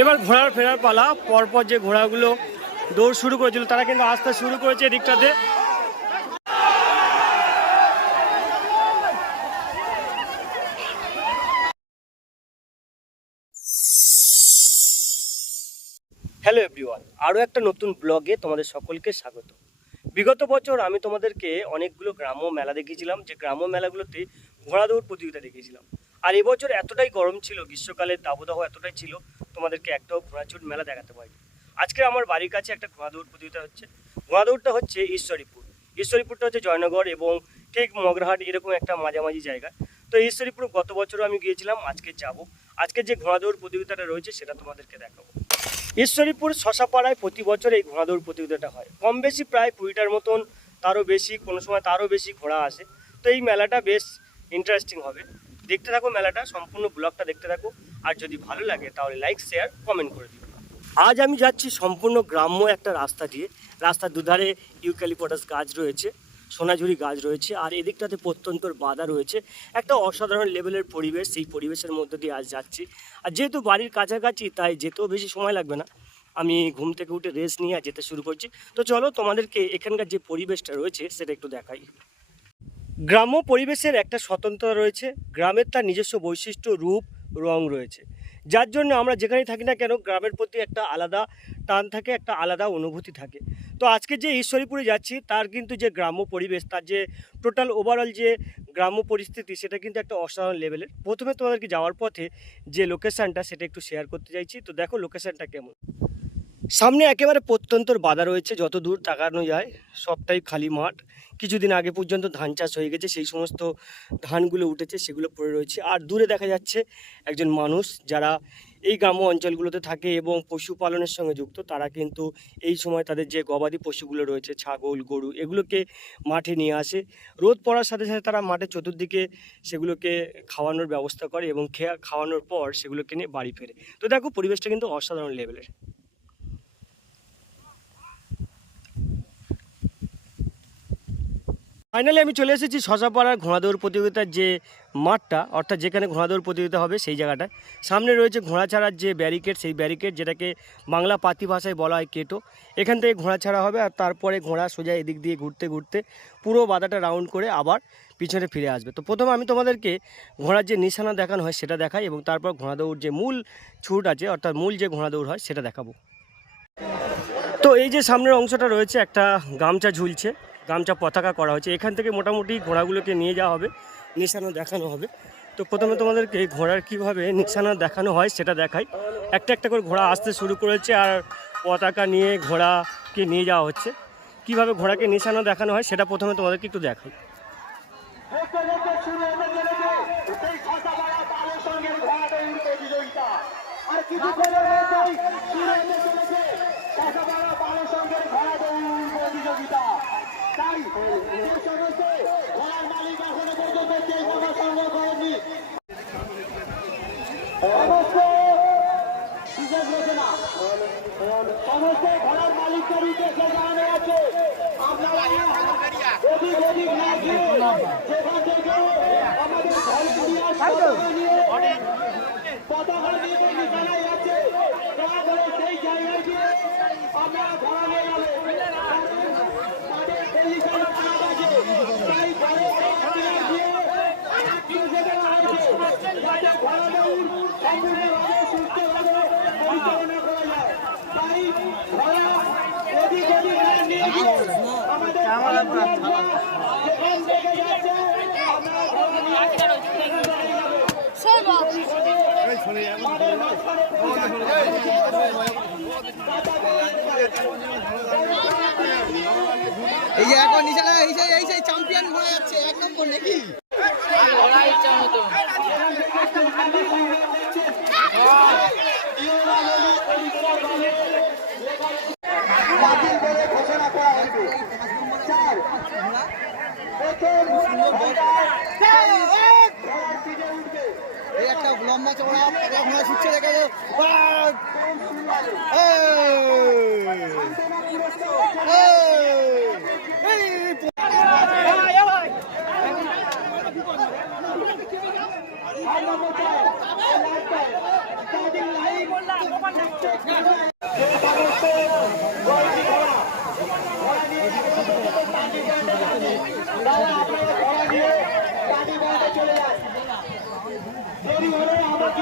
এবার ঘোড়ার ফেরার পালা, পরপর যে ঘোড়াগুলো দৌড় শুরু করেছিল, তারা কিন্তু আসতে শুরু করেছে এদিকটাতে। হ্যালো এভরিওয়ান আরও একটা নতুন ব্লগে তোমাদের সকলকে স্বাগত। বিগত বছর আমি তোমাদেরকে অনেকগুলো গ্রাম্য মেলা দেখিয়েছিলাম, যে গ্রাম্য মেলাগুলোতে ঘোড়া দৌড় প্রতিযোগিতা দেখিয়েছিলাম। আর এবছর এতটাই গরম ছিল, গ্রীষ্মকালের দাবদাহ এতটাই ছিল, তোমাদেরকে একটাও ঘোড়াচুট মেলা দেখাতে পারিনি। আজকে আমার বাড়ির কাছে একটা ঘোড়া দৌড় প্রতিযোগিতা হচ্ছে। ঘোড়া দৌড়টা হচ্ছে ঈশ্বরীপুর। ঈশ্বরীপুরটা হচ্ছে জয়নগর এবং ঠিক মগরাহাট, এরকম একটা মাঝামাঝি জায়গা। তো ঈশ্বরীপুর গত বছরও আমি গিয়েছিলাম, আজকে যাব। আজকে যে ঘোড়া দৌড় প্রতিযোগিতাটা রয়েছে, সেটা তোমাদেরকে দেখাবো। ঈশ্বরীপুর শশাপাড়ায় প্রতি বছর এই ঘোড়া দৌড় প্রতিযোগিতাটা হয়। কম বেশি প্রায় কুড়িটার মতন তারও বেশি, কোনো সময় তারও বেশি ঘোড়া আসে। তো এই মেলাটা বেশ ইন্টারেস্টিং হবে। দেখতে থাকো মেলাটা, সম্পূর্ণ ব্লগটা দেখতে থাকো। আর যদি ভালো লাগে তাহলে লাইক শেয়ার কমেন্ট করে দিও। আজ আমি যাচ্ছি সম্পূর্ণ গ্রাম্য একটা রাস্তা দিয়ে। রাস্তার দুধারে ইউক্যালিপটাস গাছ রয়েছে। সোনাঝুরি গাছ রয়েছে আর এদিকটাতে প্রত্যন্তর বাধা রয়েছে। একটা অসাধারণ লেভেলের পরিবেশ, সেই পরিবেশের মধ্যে দিয়ে আজ যাচ্ছি। আর যেহেতু বাড়ির কাছাকাছি, তাই যেতেও বেশি সময় লাগবে না। আমি ঘুম থেকে উঠে রেস্ট নিয়ে যেতে শুরু করছি। তো চলো তোমাদেরকে এখানকার যে পরিবেশটা রয়েছে, সেটা একটু দেখাই। গ্রাম্য পরিবেশের একটা স্বতন্ত্রতা রয়েছে। গ্রামের তার নিজস্ব বৈশিষ্ট্য, রূপ, রং রয়েছে। যার জন্য আমরা যেখানেই থাকি না কেন, গ্রামের প্রতি একটা আলাদা টান থাকে, একটা আলাদা অনুভূতি থাকে। তো আজকে যে ঈশ্বরীপুরে যাচ্ছি, তার কিন্তু যে গ্রাম্য পরিবেশ, তার যে টোটাল ওভারঅল যে গ্রাম্য পরিস্থিতি, সেটা কিন্তু একটা অসাধারণ লেভেলের প্রথমে তোমাদেরকে যাওয়ার পথে যে লোকেশানটা সেটা একটু শেয়ার করতে চাইছি। তো দেখো লোকেশানটা কেমন। সামনে একেবারে প্রত্যন্তর বাধা রয়েছে, যত দূর তাকানো যায়, সবটাই খালি মাঠ। কিছুদিন আগে পর্যন্ত ধান চাষ হয়ে গেছে, সেই সমস্ত ধানগুলো উঠেছে, সেগুলো পড়ে রয়েছে। আর দূরে দেখা যাচ্ছে একজন মানুষ যারা এই গ্রাম্য অঞ্চলগুলোতে থাকে এবং পশুপালনের সঙ্গে যুক্ত, তারা কিন্তু এই সময় তাদের যে গবাদি পশুগুলো রয়েছে, ছাগল, গরু, এগুলোকে মাঠে নিয়ে আসে। রোদ পড়ার সাথে সাথে তারা মাঠের চতুর্দিকে সেগুলোকে খাওয়ানোর ব্যবস্থা করে এবং খাওয়ানোর পর সেগুলোকে নিয়ে বাড়ি ফেরে। তো দেখো, পরিবেশটা কিন্তু অসাধারণ লেভেলের ফাইনালি আমি চলে এসেছি শশাপাড়ার ঘোড়াদৌড় প্রতিযোগিতার যে মাঠটা, অর্থাৎ যেখানে ঘোড়াদৌড় প্রতিযোগিতা হবে সেই জায়গাটায় সামনে রয়েছে ঘোড়া ছাড়ার যে ব্যারিকেড সেই ব্যারিকেড যেটাকে বাংলা পাতি ভাষায় বলা হয় কেটো। এখান থেকে ঘোড়া ছাড়া হবে আর তারপরে ঘোড়া সোজা এদিক দিয়ে ঘুরতে ঘুরতে পুরো বাধাটা রাউন্ড করে আবার পিছনে ফিরে আসবে। তো প্রথমে আমি তোমাদেরকে ঘোড়ার যে নিশানা দেখানো হয় সেটা দেখাই এবং তারপর ঘোড়াদৌড় যে মূল ছুট আছে, অর্থাৎ মূল যে ঘোড়াদৌড় হয় সেটা দেখাবো। তো এই যে সামনের অংশটা রয়েছে, একটা গামছা ঝুলছে। গামছা পতাকা করা হয়েছে এখান থেকে মোটামুটি ঘোড়াগুলোকে নিয়ে যাওয়া হবে নিশানা দেখানো হবে তো প্রথমে তোমাদেরকে ঘোড়ার কীভাবে নিশানা দেখানো হয় সেটা দেখাই একটা একটা করে ঘোড়া আসতে শুরু করেছে আর পতাকা নিয়ে ঘোড়াকে নিয়ে যাওয়া হচ্ছে কীভাবে ঘোড়াকে নিশানা দেখানো হয় সেটা প্রথমে তোমাদেরকে একটু দেখাই তাই যে সমস্ত ঘোড়ার মালিক এখনও আছে আপনারা অধিক অধিক না গিয়ে সেখান থেকে আমাদের আছে করে সেই আপনারা ধরা নিয়ে যাবেন তাদের সেই নিশানা পাওয়া গেছে তাই এই যে এখন নিশানা এই সেই এই সেই চ্যাম্পিয়ন হয়ে যাচ্ছে, এক নম্বর নাকি? বলে ঘোষণা করা হয়েছে এই একটা লম্বা চড়া ঘোড়া ছুটছে দেখা যায় আপনারা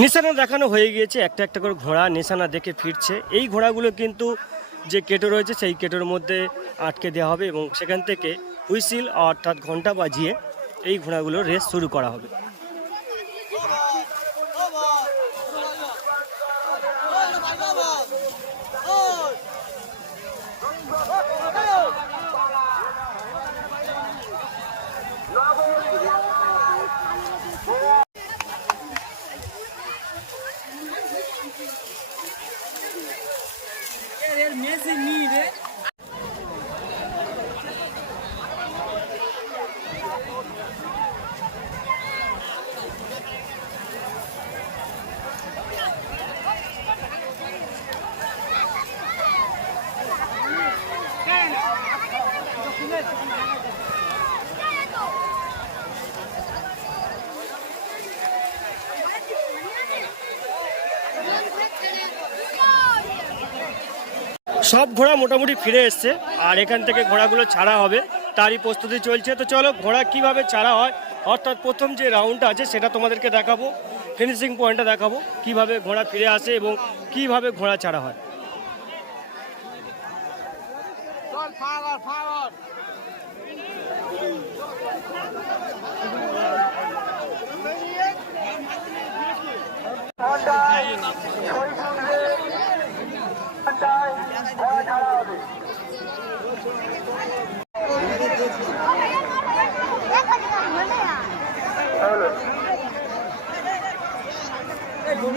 নিশানা দেখানো হয়ে গিয়েছে, একটা একটা করে ঘোড়া নিশানা দেখে ফিরছে। এই ঘোড়াগুলো কিন্তু যে কেটো রয়েছে, সেই কেটোর মধ্যে আটকে দেওয়া হবে এবং সেখান থেকে হুইসিল অর্থাৎ ঘণ্টা বাজিয়ে এই ঘোড়াগুলো রেস শুরু করা হবে। as need it? সব ঘোড়া মোটামুটি ফিরে এসছে, আর এখান থেকে ঘোড়াগুলো ছাড়া হবে, তারই প্রস্তুতি চলছে। তো চলো, ঘোড়া কীভাবে ছাড়া হয়, অর্থাৎ প্রথম যে রাউন্ডটা আছে, সেটা তোমাদেরকে দেখাবো ফিনিশিং পয়েন্টটা দেখাবো, কীভাবে ঘোড়া ফিরে আসে এবং কীভাবে ঘোড়া ছাড়া হয় ঘন্টায় ছয় শুনবে ঘন্টায় ঘোড়া ছাড়া হবে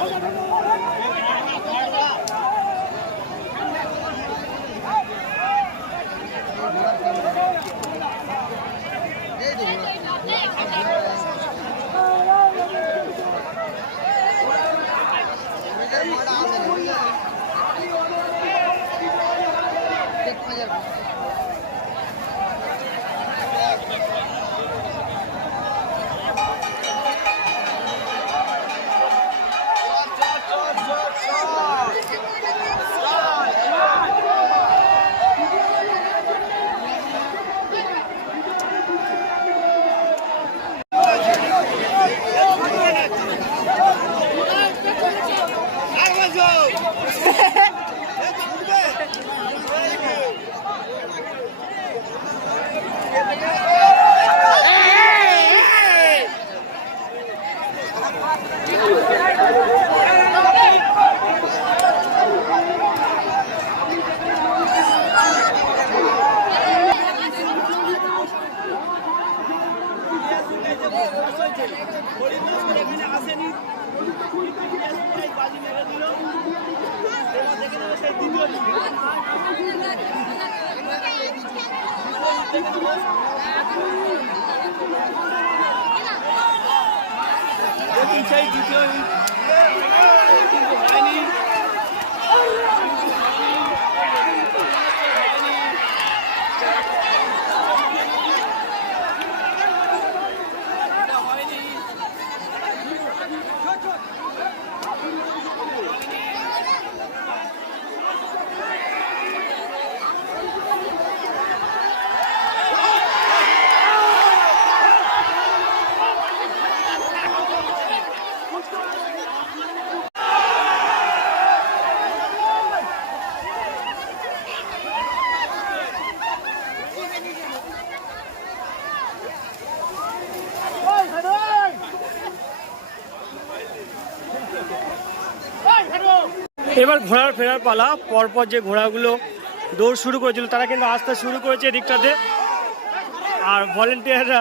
¡Vamos! এখানে আসেনি। বাজি মেরে দিল দেখে নেব সেই দ্বিতীয় দেখে নেব সেই দ্বিতীয় এবার ঘোড়ার ফেরার পালা। পরপর যে ঘোড়াগুলো দৌড় শুরু করেছিল, তারা কিন্তু আসতে শুরু করেছে এদিকটাতে। আর ভলেন্টিয়াররা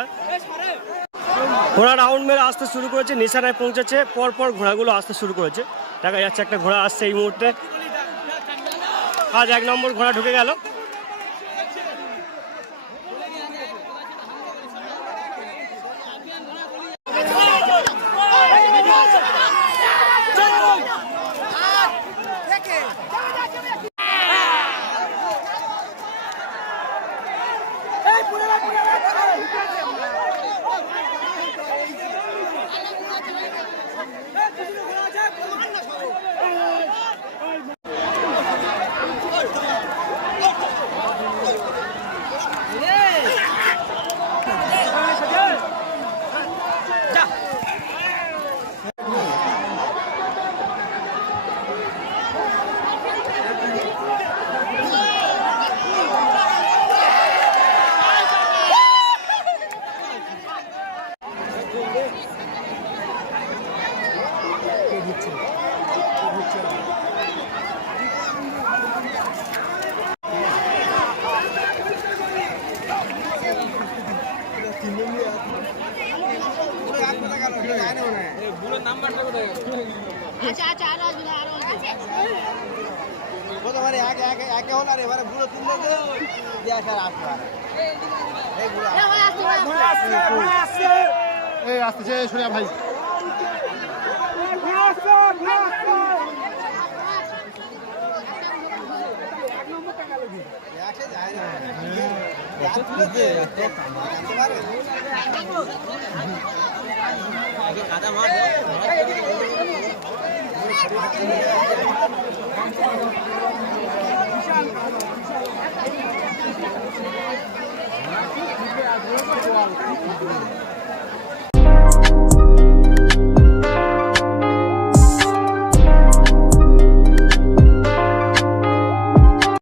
ঘোড়া রাউন্ড মেরে আসতে শুরু করেছে, নিশানায় পৌঁছেছে। পরপর ঘোড়াগুলো আসতে শুরু করেছে। দেখা যাচ্ছে একটা ঘোড়া আসছে এই মুহূর্তে। আজ এক নম্বর ঘোড়া ঢুকে গেল। Let's go. আচ্ছা আচ্ছা আরও আসবে আরও আসবে প্রথমবারে একে একে একে হলো আর এবারে বুড়ো তুললো দিয়ে আসার পারে এই আসতেছে সোনিয়া ভাই যায় না যা